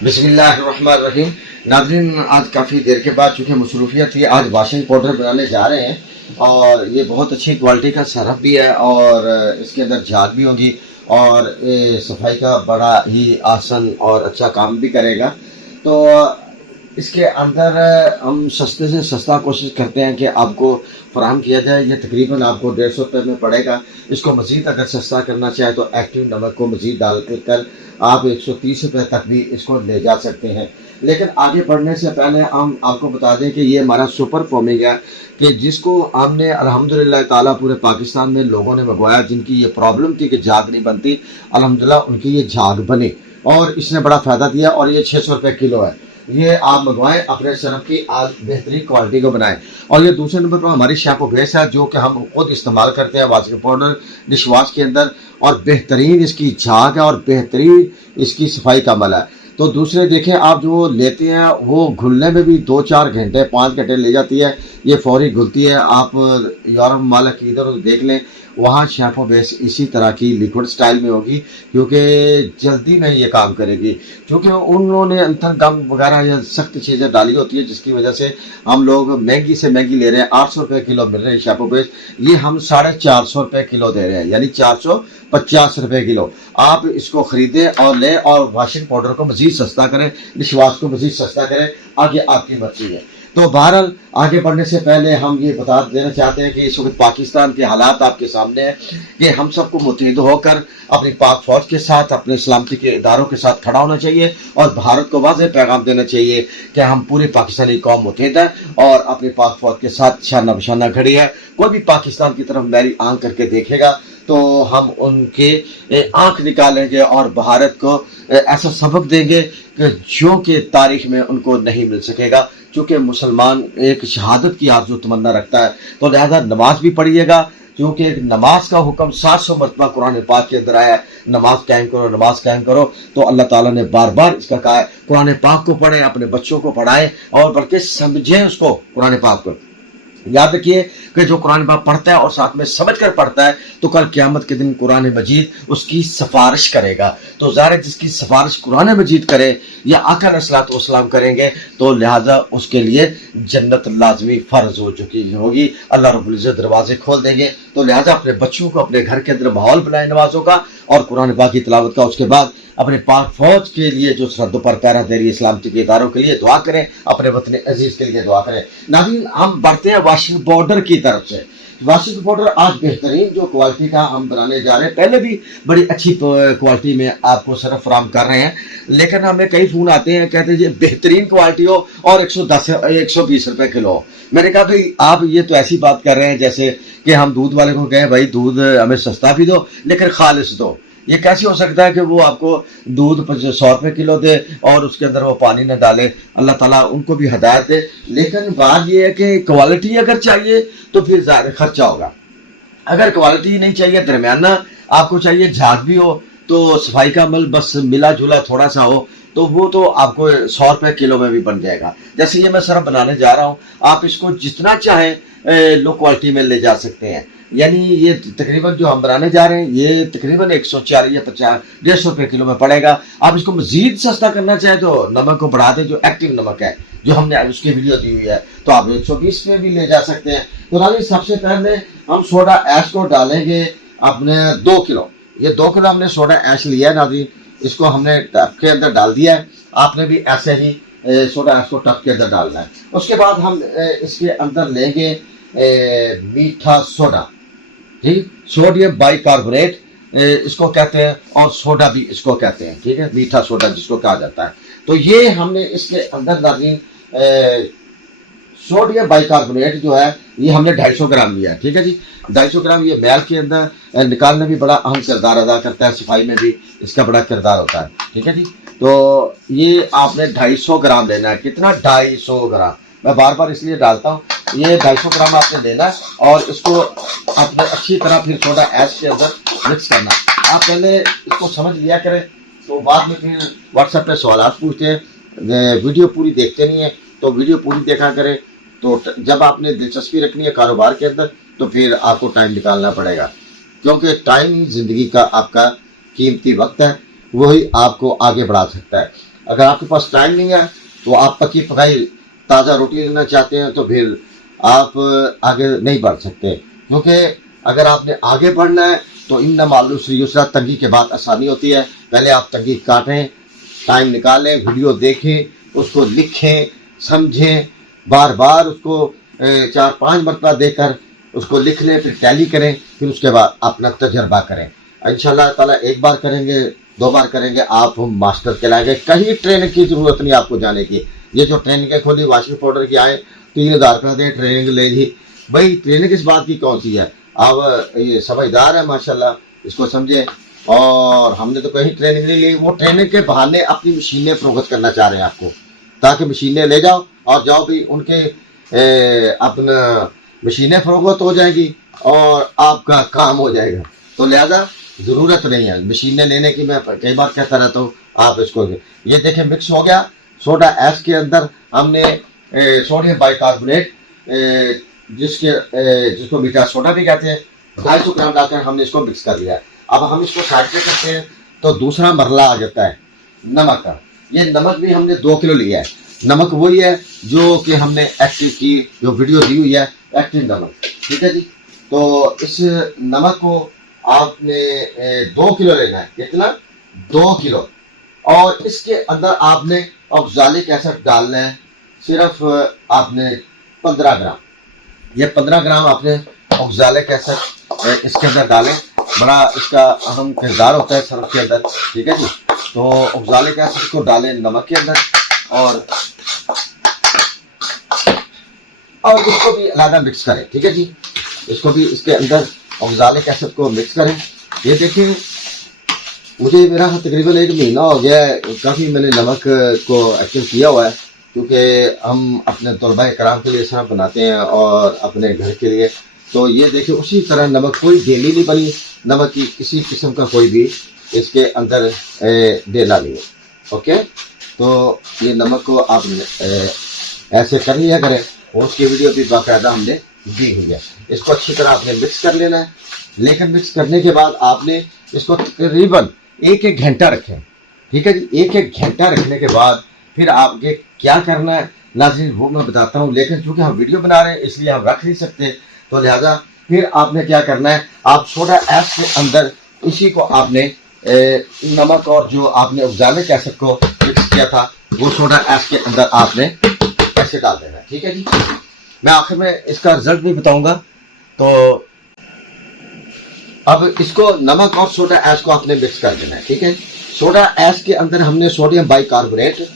बिस्मिल्लाहिर्रहमानिर्रहीम। नाज़रीन, आज काफ़ी देर के बाद चूँकि मसरूफियत थी, आज वाशिंग पाउडर बनाने जा रहे हैं और ये बहुत अच्छी क्वालिटी का सरफ भी है और इसके अंदर झाग भी होगी और ये सफाई का बड़ा ही आसान और अच्छा काम भी करेगा। तो इसके अंदर हम सस्ते से सस्ता कोशिश करते हैं कि आपको फराहम किया जाए। ये तकरीबन आपको 150 रुपये में पड़ेगा। इसको मज़ीद अगर सस्ता करना चाहे तो एक्टिव नमक को मज़ीद डाल कर आप 130 रुपये तक भी इसको ले जा सकते हैं। लेकिन आगे बढ़ने से पहले हम आपको बता दें कि ये हमारा सुपर फॉर्मिंग है कि जिसको हमने अल्हम्दुलिल्लाह ताला पूरे पाकिस्तान में लोगों ने मंगवाया, जिनकी ये प्रॉब्लम थी कि झाग नहीं बनती, अल्हम्दुलिल्लाह उनकी ये झाग बनी और इसने बड़ा फ़ायदा दिया और ये 600 रुपये किलो है। ये आप मंगवाएं, अपने सरफ की आज बेहतरीन क्वालिटी को बनाएं। और ये दूसरे नंबर पर हमारी शैम्पू बेस है जो कि हम खुद इस्तेमाल करते हैं वाशिंग पाउडर डिश वॉश के अंदर, और बेहतरीन इसकी झाग है और बेहतरीन इसकी सफाई का अमल है। तो दूसरे देखें, आप जो लेते हैं वो घुलने में भी 2-4 घंटे 5 घंटे ले जाती है, ये फौरी घुलती है। आप यूरोप मालक की इधर देख लें, वहाँ शैम्पू बेस इसी तरह की लिक्विड स्टाइल में होगी क्योंकि जल्दी में ये काम करेगी, क्योंकि उन्होंने अंतर गम वगैरह या सख्त चीज़ें डाली होती है जिसकी वजह से हम लोग महंगी से महंगी ले रहे हैं। 800 रुपये किलो मिल रहे हैं शैम्पू बेस, ये हम 450 रुपये किलो दे रहे हैं, यानी 450 रुपये किलो। आप इसको खरीदें और लें और वॉशिंग पाउडर को मज़ीद सस्ता करें, डिश वॉश को मज़ीद सस्ता करें, आगे आपकी मर्जी है। तो बहरहाल आगे बढ़ने से पहले हम ये बता देना चाहते हैं कि इस वक्त पाकिस्तान के हालात आपके सामने हैं कि हम सबको मुत्तहिद होकर अपनी पाक फौज के साथ, अपने सलामती के इदारों के साथ खड़ा होना चाहिए और भारत को वाज़ेह पैगाम देना चाहिए कि हम पूरी पाकिस्तानी कौम मुत्तहिद है और अपनी पाक फौज के साथ शाना बशाना खड़ी है। कोई भी पाकिस्तान की तरफ मेरी आंख करके देखेगा तो हम उनके आंख निकालेंगे और भारत को ऐसा सबक देंगे कि जो कि तारीख में उनको नहीं मिल सकेगा। चूँकि मुसलमान एक शहादत की आरज़ू तमन्ना रखता है, तो लिहाजा नमाज भी पढ़िएगा, क्योंकि नमाज का हुक्म 700 मरतबा कुरान पाक के अंदर आया है, नमाज कायम करो, नमाज कायम करो। तो अल्लाह ताला ने बार बार इसका कहा है, कुरान पाक को पढ़ें, अपने बच्चों को पढ़ाएं और बल्कि समझें उसको, कुरान पाक को। याद रखिए कि जो कुरान पाक पढ़ता है और साथ में समझ कर पढ़ता है तो कल क़यामत के दिन कुरान मजीद उसकी सिफारिश करेगा। तो ज़ाहिर जिसकी सिफारिश कुरान मजीद करे या आका अलैहिस्सलाम करेंगे तो लिहाजा उसके लिए जन्नत लाजमी फ़र्ज हो चुकी होगी। अल्लाह रब्बुल इज़्ज़त दरवाजे खोल देंगे। तो लिहाजा अपने बच्चों को अपने घर के अंदर माहौल बनाए नमाजों का और कुरान पाक की तिलावत का। उसके बाद अपने पाक फौज के लिए जो सरहदों पर पहरा दे रही है, इस्लामी के इदारों के लिए दुआ करें, अपने वतन अजीज के लिए दुआ करें। नाज़रीन, हम बढ़ते हैं वाशिंग पाउडर की तरफ से। वाशिंग पाउडर आज बेहतरीन जो क्वालिटी का हम बनाने जा रहे हैं, पहले भी बड़ी अच्छी क्वालिटी में आपको सरफ फराम कर रहे हैं, लेकिन हमें कई फ़ोन आते हैं, कहते हैं ये बेहतरीन क्वालिटी हो और 120 रुपये किलो हो। मैंने कहा भाई आप ये तो ऐसी बात कर रहे हैं जैसे कि हम दूध वाले को कहें भाई दूध हमें सस्ता भी दो लेकिन खालिस दो। ये कैसे हो सकता है कि वो आपको दूध 100 रुपये किलो दे और उसके अंदर वो पानी न डाले। अल्लाह ताला उनको भी हिदायत दे। लेकिन बात ये है कि क्वालिटी अगर चाहिए तो फिर ज़्यादा खर्चा होगा, अगर क्वालिटी नहीं चाहिए, दरमियाना आपको चाहिए, झाग भी हो, तो सफाई का अमल बस मिला जुला थोड़ा सा हो, तो वो तो आपको 100 रुपये किलो में भी बन जाएगा। जैसे ये मैं सरफ बनाने जा रहा हूँ, आप इसको जितना चाहें लो क्वालिटी में ले जा सकते हैं। यानी ये तकरीबन जो हम बनाने जा रहे हैं ये तकरीबन 140 या 50-150 रुपये किलो में पड़ेगा। आप इसको मजीद सस्ता करना चाहें तो नमक को बढ़ा दें, जो एक्टिव नमक है जो हमने उसकी वीडियो दी हुई है, तो आप 120 में भी ले जा सकते हैं। तो नाज़रीन, सबसे पहले हम सोडा ऐश को डालेंगे अपने 2 किलो। ये 2 किलो हमने सोडा ऐश लिया है नाज़रीन, इसको हमने टब के अंदर डाल दिया है। आपने भी ऐसे ही सोडा ऐश को टब के अंदर डालना है। उसके बाद हम इसके अंदर लेंगे मीठा सोडा, ठीक, सोडियम बाइकार्बोनेट इसको कहते हैं और सोडा भी इसको कहते हैं, ठीक है, मीठा सोडा जिसको कहा जाता है। तो ये हमने इसके अंदर नाज़रीन सोडियम बाइकार्बोनेट जो है ये हमने 250 ग्राम लिया है, ठीक है जी। 250 ग्राम ये मैल के अंदर निकालने में बड़ा अहम किरदार अदा करता है, सफाई में भी इसका बड़ा किरदार होता है, ठीक है जी। तो ये आपने 250 ग्राम लेना है। कितना? 250 ग्राम। मैं बार बार इसलिए डालता हूँ, ये 250 ग्राम आपने लेना है और इसको आपने अच्छी तरह फिर सोडा ऐश के अंदर मिक्स करना। आप पहले इसको समझ लिया करें, तो बाद में फिर व्हाट्सएप पे सवाल पूछते हैं, वीडियो पूरी देखते नहीं है, तो वीडियो पूरी देखा करें। तो जब आपने दिलचस्पी रखनी है कारोबार के अंदर तो फिर आपको टाइम निकालना पड़ेगा, क्योंकि टाइम ही ज़िंदगी का आपका कीमती वक्त है वही आपको आगे बढ़ा सकता है। अगर आपके पास टाइम नहीं है तो आप पकी पकाई ताज़ा रोटी लेना चाहते हैं तो फिर आप आगे नहीं बढ़ सकते, क्योंकि अगर आपने आगे बढ़ना है तो इन्ना मालूम से यूसरा, तंगी के बाद आसानी होती है। पहले आप तंगी काटें, टाइम निकालें, वीडियो देखें, उसको लिखें, समझें, बार बार उसको 4-5 मरतबा देकर उसको लिख लें, फिर टैली करें, फिर उसके बाद अपना तजर्बा करें। इंशाअल्लाह ताला एक बार करेंगे, 2 बार करेंगे, आप हम मास्टर कहलाएंगे। कहीं ट्रेनिंग की ज़रूरत नहीं आपको जाने की। ये जो ट्रेनिंग खोली वाशिंग पाउडर की आए 3000 रुपया दें, ट्रेनिंग ले ली भाई, ट्रेनिंग इस बात की कौन सी है। अब ये समझदार है माशाल्लाह, इसको समझे। और हमने तो कहीं ट्रेनिंग नहीं ली, वो ट्रेनिंग के बहाने अपनी मशीनें फरोख्त करना चाह रहे हैं आपको, ताकि मशीनें ले जाओ और जाओ भी उनके अपना मशीनें फरोख्त हो जाएंगी और आपका काम हो जाएगा। तो लिहाजा ज़रूरत नहीं है मशीनें लेने की। मैं कई बार कहता रहता हूँ, आप इसको ये देखें मिक्स हो गया। सोडा ऐश के अंदर हमने सोडियम बाइकार्बोनेट, जिसको मीठा सोडा भी कहते हैं, 250 ग्राम डालकर हमने इसको मिक्स कर लिया। अब हम इसको साइड पे करते हैं तो दूसरा मरला आ जाता है नमक का। ये नमक भी हमने 2 किलो लिया है। नमक वही है जो कि हमने एक्टिव की, जो वीडियो दी हुई है, एक्टिव नमक, ठीक है जी। तो इस नमक को आपने 2 किलो लेना है। कितना? 2 किलो। और इसके अंदर आपने ऑक्सालिक एसिड डालना है, सिर्फ आपने 15 ग्राम। ये 15 ग्राम आपने ऑक्सालिक एसिड इसके अंदर डालें। बड़ा इसका अहम किरदार होता है सर्फ के अंदर, ठीक है जी। तो ऑक्सालिक एसिड को डालें नमक के अंदर और इसको भी अलग मिक्स करें, ठीक है जी। इसको भी इसके अंदर ऑक्सालिक एसिड को मिक्स करें। ये देखिए, मुझे मेरा तकरीबन 1 महीना हो गया है, काफ़ी मैंने नमक को एक्टिव किया हुआ है, क्योंकि हम अपने तलबा कराम के लिए सरफ बनाते हैं और अपने घर के लिए। तो ये देखिए, उसी तरह नमक कोई डेली नहीं बनी, नमक की किसी किस्म का कोई भी इसके अंदर देना नहीं है। ओके, तो ये नमक को आप ऐसे कर लिया करें, और उसकी वीडियो भी बाकायदा हमने दी हुई है। इसको अच्छी तरह आपने मिक्स कर लेना है। लेकिन मिक्स करने के बाद आपने इसको तकरीबन 1-1 घंटा रखें, ठीक है जी। 1-1 घंटा रखने के बाद फिर आपके क्या करना है नाज़रीन वो मैं बताता हूँ। लेकिन चूँकि हम वीडियो बना रहे हैं इसलिए हम रख नहीं सकते, तो लिहाजा फिर आपने क्या करना है, आप सोडा ऐश के अंदर इसी को आपने नमक और जो आपने ऑक्सालिक एसिड को मिक्स किया था वो सोडा ऐश के अंदर आपने ऐसे डाल देना है, ठीक है जी। मैं आखिर में इसका रिजल्ट भी बताऊंगा। तो अब इसको नमक और सोडा ऐश को आपने मिक्स कर देना है, ठीक है। सोडा ऐश के अंदर हमने सोडियम बाइकार्बोनेट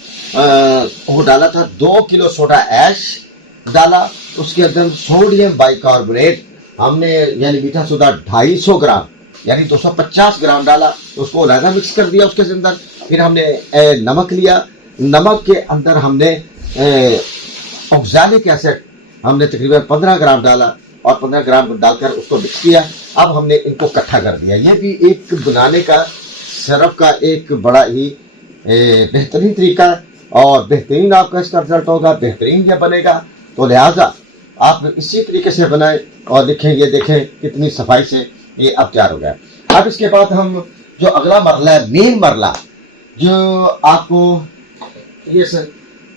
वो डाला था, 2 किलो सोडा ऐश डाला। उसके अंदर सोडियम बाइकार्बोनेट हमने यानी मीठा सोडा 250 ग्राम यानी 250 ग्राम डाला, तो उसको अलग मिक्स कर दिया उसके अंदर। फिर हमने नमक लिया, नमक के अंदर हमने ऑक्सालिक एसिड हमने तकरीबन 15 ग्राम डाला और 15 ग्राम डालकर उसको मिक्स किया। अब हमने इनको इकट्ठा कर दिया। ये भी एक बनाने का सरफ का एक बड़ा ही बेहतरीन तरीका और बेहतरीन आपका इसका रिजल्ट होगा, बेहतरीन ये बनेगा। तो लिहाजा आप इसी तरीके से बनाएं और लिखें। ये देखें कितनी सफाई से ये अब तैयार हो गया। अब इसके बाद हम जो अगला मरला है, मेन मरला जो आपको ये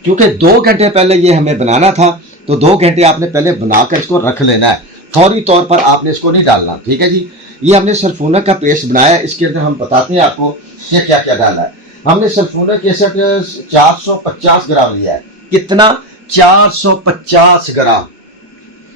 क्योंकि 2 घंटे पहले ये हमें बनाना था, तो 2 घंटे आपने पहले बनाकर इसको रख लेना है। फौरी तौर पर आपने इसको नहीं डालना, ठीक है जी। ये हमने सल्फोनिक का पेस्ट बनाया है, इसके अंदर हम बताते हैं आपको ये क्या क्या डाला है। हमने सल्फोनिक एसिड 450 ग्राम लिया है। कितना? 450 ग्राम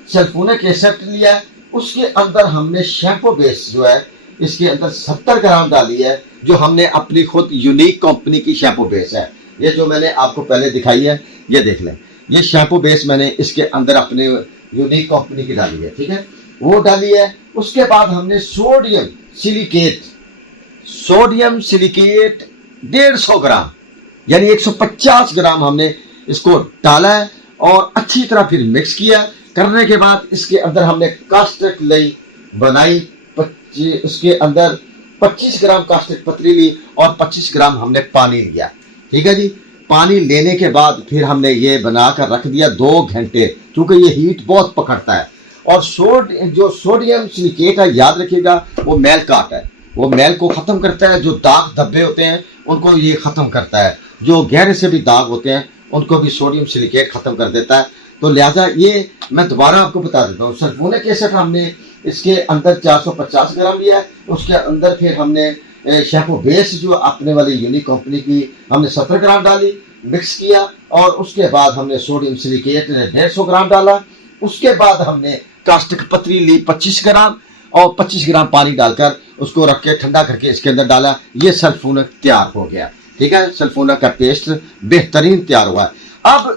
सल्फोनिक एसिड लिया है। उसके अंदर हमने शैम्पू बेस जो है इसके अंदर 70 ग्राम डाली है, जो हमने अपनी खुद यूनिक कंपनी की शैम्पू बेस है। ये जो मैंने आपको पहले दिखाई है, ये देख लें, ये शैम्पू बेस मैंने इसके अंदर अपने यूनिक कंपनी की डाली है, ठीक है, वो डाली है। उसके बाद हमने सोडियम सिलिकेट 150 ग्राम यानी 150 ग्राम हमने इसको डाला है और अच्छी तरह फिर मिक्स किया। करने के बाद इसके अंदर हमने कास्टिक लई बनाई, उसके अंदर 25 ग्राम कास्टिक पतली ली और 25 ग्राम हमने पानी लिया, ठीक है जी। पानी लेने के बाद फिर हमने ये बनाकर रख दिया 2 घंटे, क्योंकि ये हीट बहुत पकड़ता है। और जो सोडियम सिलिकेट है, याद रखिएगा वो मैल काट है, وہ میل کو ختم کرتا ہے, جو داغ دھبے ہوتے ہیں ان کو یہ ختم کرتا ہے, جو گہرے سے بھی داغ ہوتے ہیں ان کو بھی سوڈیم سلیکیٹ ختم کر دیتا ہے. تو لہٰذا یہ میں دوبارہ آپ کو بتا دیتا ہوں, سلفونک ایسڈ ہم نے اس کے اندر 450 گرام لیا ہے, اس کے اندر پھر ہم نے شیمپو بیس جو اپنے والی یونیک کمپنی کی ہم نے 70 گرام ڈالی, مکس کیا, اور اس کے بعد ہم نے سوڈیم سلیکیٹ 150 گرام ڈالا. اس کے بعد ہم نے کاسٹک پتری لی 25 گرام اور 25 گرام پانی ڈال کر اس کو رکھ کے ٹھنڈا کر کے اس کے اندر ڈالا. یہ سلفونک تیار ہو گیا. ٹھیک ہے, سلفونک کا پیسٹ بہترین تیار ہوا ہے. اب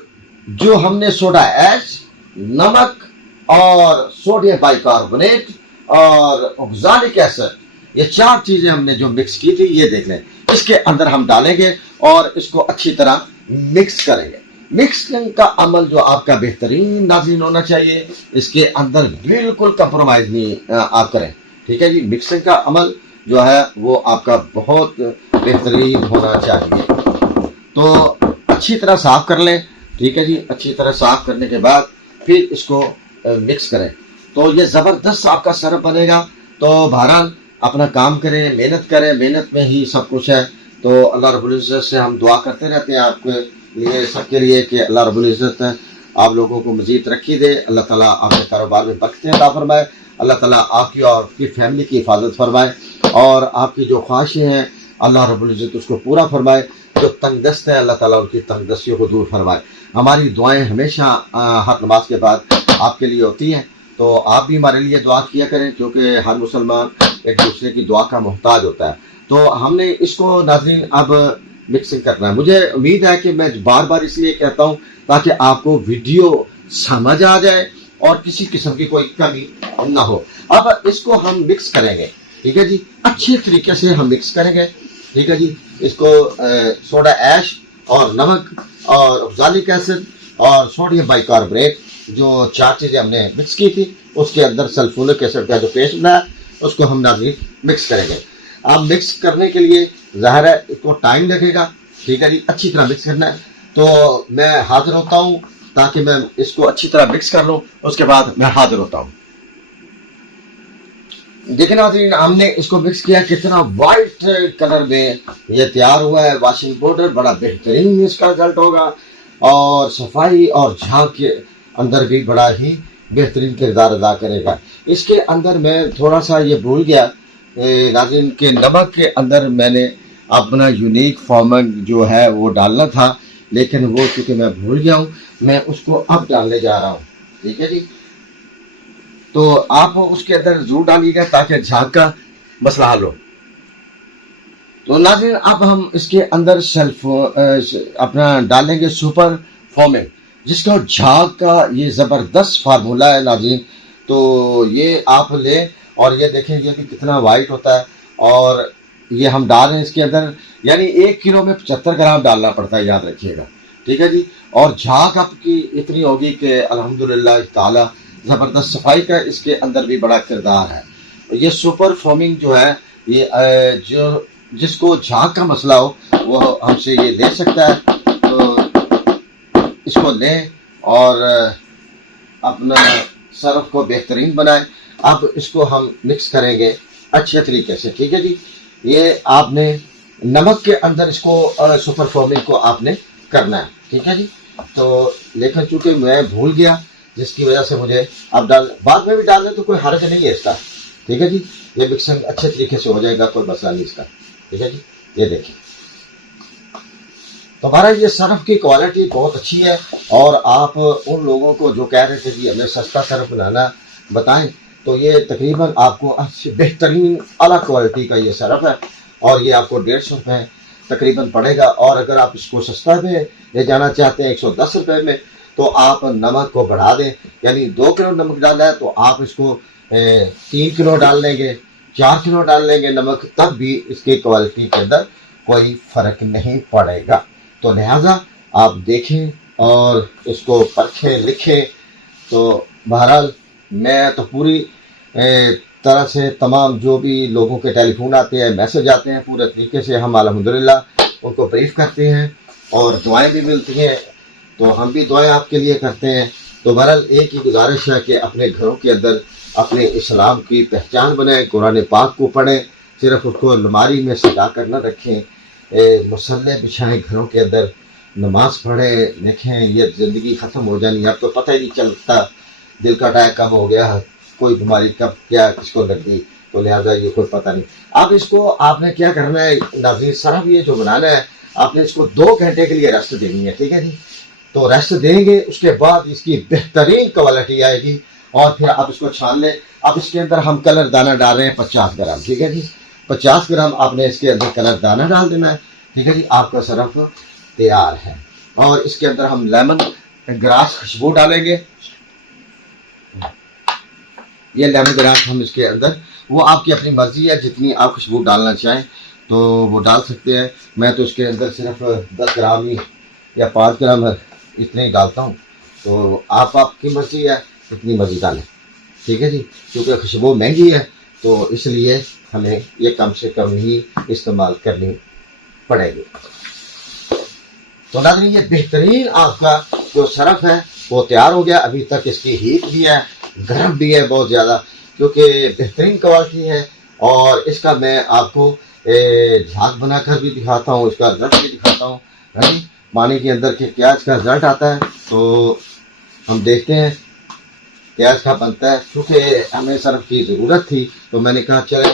جو ہم نے سوڈا ایش, نمک اور سوڈیم بائی کاربونیٹ اور اوگزالک ایسڈ, یہ 4 چیزیں ہم نے جو مکس کی تھی, یہ دیکھ لیں. اس کے اندر ہم ڈالیں گے اور اس کو اچھی طرح مکس کریں گے. مکسنگ کا عمل جو آپ کا بہترین ناظرین ہونا چاہیے, اس کے اندر بالکل کمپرومائز نہیں آپ کریں. ٹھیک ہے جی, مکسنگ کا عمل جو ہے وہ آپ کا بہت بہترین ہونا چاہیے. تو اچھی طرح صاف کر لیں. ٹھیک ہے جی, اچھی طرح صاف کرنے کے بعد پھر اس کو مکس کریں. تو یہ زبردست آپ کا سرپ بنے گا. تو بہرحال اپنا کام کریں, محنت کریں, محنت میں ہی سب کچھ ہے. تو اللہ رب العزت سے ہم دعا کرتے رہتے ہیں آپ کے لیے, سب کے لیے, کہ اللہ رب العزت آپ لوگوں کو مزید ترقی دے. اللہ تعالیٰ آپ کے کاروبار میں برکتیں عطا فرمائے. اللہ تعالیٰ آپ کی اور آپ کی فیملی کی حفاظت فرمائے, اور آپ کی جو خواہشیں ہیں اللہ رب العزت اس کو پورا فرمائے. جو تنگ دست ہے اللہ تعالیٰ ان کی تنگ دستیوں کو دور فرمائے. ہماری دعائیں ہمیشہ ہر نماز کے بعد آپ کے لیے ہوتی ہیں. تو آپ بھی ہمارے لیے دعا کیا کریں, کیونکہ ہر مسلمان ایک دوسرے کی دعا کا محتاج ہوتا ہے. تو ہم نے اس کو ناظرین اب مکسنگ کرنا ہے. مجھے امید ہے کہ میں بار بار اس لیے کہتا ہوں تاکہ آپ کو ویڈیو سمجھ آ جائے اور کسی قسم کی کوئی کمی نہ ہو. اب اس کو ہم مکس کریں گے. ٹھیک ہے جی, اچھے طریقے سے ہم مکس کریں گے. ٹھیک ہے جی, اس کو سوڈا ایش اور نمک اور اوگزالک ایسڈ اور سوڈیم بائی کاربونیٹ جو 4 چیزیں ہم نے مکس کی تھی, اس کے اندر سلفونک ایسڈ کا جو پیسٹ بنایا اس کو ہم ناظرین مکس کریں گے. اب مکس کرنے کے لیے ظاہر ہے اس کو ٹائم لگے گا. ٹھیک ہے جی, اچھی طرح مکس کرنا ہے. تو میں حاضر ہوتا ہوں تاکہ میں اس کو اچھی طرح مکس کر لوں, اس کے بعد میں حاضر ہوتا ہوں. دیکھیں ناظرین, ہم نے اس کو مکس کیا, کتنا وائٹ کلر میں یہ تیار ہوا ہے. واشنگ پاؤڈر بڑا بہترین اس کا رزلٹ ہوگا, اور صفائی اور جھاگ کے اندر بھی بڑا ہی بہترین کردار ادا کرے گا. اس کے اندر میں تھوڑا سا یہ بھول گیا ناظرین کہ نمک کے اندر میں نے اپنا یونیک فارمنگ جو ہے وہ ڈالنا تھا, لیکن وہ چونکہ میں بھول گیا ہوں, میں اس کو اب ڈالنے جا رہا ہوں. ٹھیک ہے جی, تو آپ اس کے اندر ضرور ڈالیے گا تاکہ جھاگ کا مسئلہ حل ہو. تو ناظرین اب ہم اس کے اندر اپنا ڈالیں گے سپر فارمنگ, جس کا جھاگ کا یہ زبردست فارمولہ ہے ناظرین. تو یہ آپ لیں اور یہ دیکھیں یہ بھی کتنا وائٹ ہوتا ہے, اور یہ ہم ڈال رہے ہیں اس کے اندر, یعنی 1 کلو میں 75 گرام ڈالنا پڑتا ہے, یاد رکھیے گا. ٹھیک ہے جی, اور جھاگ آپ کی اتنی ہوگی کہ الحمدللہ تعالی زبردست صفائی کا اس کے اندر بھی بڑا کردار ہے. یہ سپر فارمنگ جو ہے, یہ جو جس کو جھاگ کا مسئلہ ہو وہ ہم سے یہ لے سکتا ہے. تو اس کو لیں اور اپنا سرف کو بہترین بنائیں. اب اس کو ہم مکس کریں گے اچھے طریقے سے. ٹھیک ہے جی, یہ آپ نے نمک کے اندر اس کو سپر فارمنگ کو آپ نے کرنا ہے. ٹھیک ہے جی, تو لیکن چونکہ میں بھول گیا جس کی وجہ سے مجھے اب بعد میں بھی ڈالنے تو کوئی حرج نہیں ہے اس کا. ٹھیک ہے جی, یہ مکسنگ اچھے طریقے سے ہو جائے گا, کوئی مسئلہ نہیں اس کا. ٹھیک ہے جی, یہ دیکھیں. تو ہمارا یہ سرف کی کوالٹی بہت اچھی ہے, اور آپ ان لوگوں کو جو کہہ رہے تھے کہ ہمیں سستا سرف بنانا بتائیں, تو یہ تقریباً آپ کو بہترین اعلیٰ کوالٹی کا یہ سرف ہے, اور یہ آپ کو 150 روپے تقریباً پڑے گا. اور اگر آپ اس کو سستا میں لے جانا چاہتے ہیں 110 روپے میں, تو آپ نمک کو بڑھا دیں, یعنی 2 کلو نمک ڈالا ہے تو آپ اس کو 3 کلو ڈال لیں گے, 4 کلو ڈال لیں گے نمک, تب بھی اس کی کوالٹی کے اندر کوئی فرق نہیں پڑے گا. تو لہٰذا آپ دیکھیں اور اس کو پرکھیں, لکھیں. تو بہرحال میں تو پوری طرح سے تمام جو بھی لوگوں کے ٹیلی فون آتے ہیں, میسج آتے ہیں, پورے طریقے سے ہم الحمدللہ ان کو بریف کرتے ہیں, اور دعائیں بھی ملتی ہیں. تو ہم بھی دعائیں آپ کے لیے کرتے ہیں. تو بہرحال ایک ہی گزارش ہے کہ اپنے گھروں کے اندر اپنے اسلام کی پہچان بنائیں, قرآن پاک کو پڑھیں, सिर्फ उसको अलमारी में सजा कर न रखें, मुसल्ले बिछाएं घरों के अंदर, नमाज पढ़े। देखें ये ज़िंदगी ख़त्म हो जानी, आपको पता ही नहीं चलता दिल का अटैक कब हो गया, कोई बीमारी कब क्या किसको लग गई, तो लिहाजा ये कोई पता नहीं। अब इसको आपने क्या करना है नाज़रीन, सरफ ये जो बनाना है आपने इसको 2 घंटे के लिए रेस्ट देनी है, ठीक है जी। तो रेस्ट देंगे, उसके बाद इसकी बेहतरीन क्वालिटी आएगी और फिर आप इसको छान लें। अब इसके अंदर हम कलर दाना डाल रहे हैं 50 ग्राम, ठीक है जी। 50 ग्राम आपने इसके अंदर कलर दाना डाल देना है, ठीक है जी। आपका सरफ तैयार है। और इसके अंदर हम लेमन ग्रास खुशबू डालेंगे, ये लेमन ग्रास हम इसके अंदर, वो आपकी अपनी मर्जी है, जितनी आप खुशबू डालना चाहें तो वो डाल सकते हैं। मैं तो इसके अंदर सिर्फ 10 ग्राम ही या 5 ग्राम इतने ही डालता हूँ, तो आपकी मर्जी है, इतनी मर्जी डालें, ठीक है जी। क्योंकि खुशबू महंगी है तो इसलिए हमें ये कम से कम ही इस्तेमाल करनी पड़ेगी। तो नाज़रीन ये बेहतरीन आपका जो सरफ है वो तैयार हो गया। अभी तक इसकी हीट भी है, गर्म भी है बहुत ज़्यादा, क्योंकि बेहतरीन क्वालिटी है। और इसका मैं आपको झाग बनाकर भी दिखाता हूँ, इसका रिजल्ट भी दिखाता हूँ, है जी। पानी के अंदर के क्या इसका रिजल्ट आता है तो हम देखते हैं क्या इसका बनता है। क्योंकि हमें सरफ की ज़रूरत थी तो मैंने कहा चले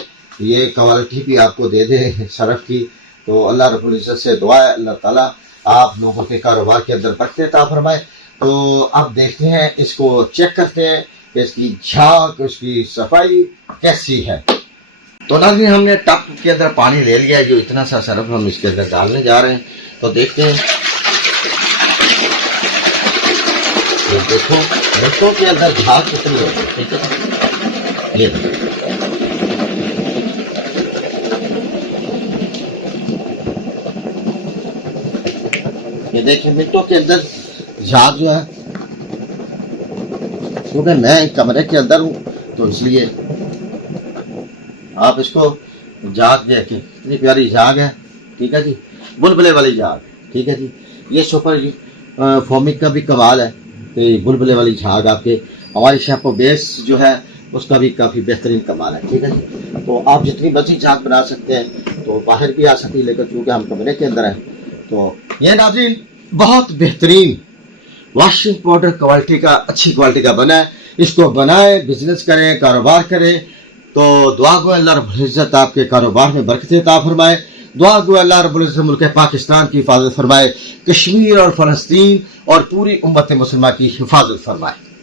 ये क्वालिटी भी आपको दे दे सरफ की। तो अल्लाह रब्बुल इज़्ज़त से दुआ है अल्लाह ताला आप लोगों के कारोबार के अंदर बरकत अता फरमाए। तो अब देखते हैं, इसको चेक करते हैं कि इसकी झाग, उसकी सफाई कैसी है। तो नाज़रीन हमने टब के अंदर पानी ले लिया है, जो इतना सा सरफ हम इसके अंदर डालने जा रहे हैं। तो देखते हैं, तो देखो मिर्चों के अंदर झाग कितनी है, ठीक है। ये देखिए मिनटों के अंदर झाग जो है, क्योंकि मैं कमरे के अंदर हूँ तो इसलिए आप इसको झाग देखें, इतनी प्यारी झाग है, ठीक है जी। बुलबुले वाली झाग, ठीक है जी। ये सुपर फोमिक का भी कमाल है, तो ये बुलबुले वाली झाग आपके हमारी शेफो बेस जो है उसका भी काफ़ी बेहतरीन कमाल है, ठीक है जी। तो आप जितनी मर्जी झाग बना सकते हैं, तो बाहर भी आ सकती है, लेकिन चूँकि हम कमरे के अंदर हैं तो ये नाज़रीन बहुत बेहतरीन वॉशिंग पाउडर क्वालिटी का, अच्छी क्वालिटी का बना है। इसको बनाए, बिजनेस करें, कारोबार करें। तो दुआ गो अल्लाह रब्बुल इज़्ज़त आपके कारोबार में बरकत अता फरमाए। दुआ गो अल्लाह रब्बुल इज़्ज़त मुल्क पाकिस्तान की हिफाजत फरमाए, कश्मीर और फ़लस्तीन और पूरी उम्मत मुसलमान की हिफाजत फरमाए।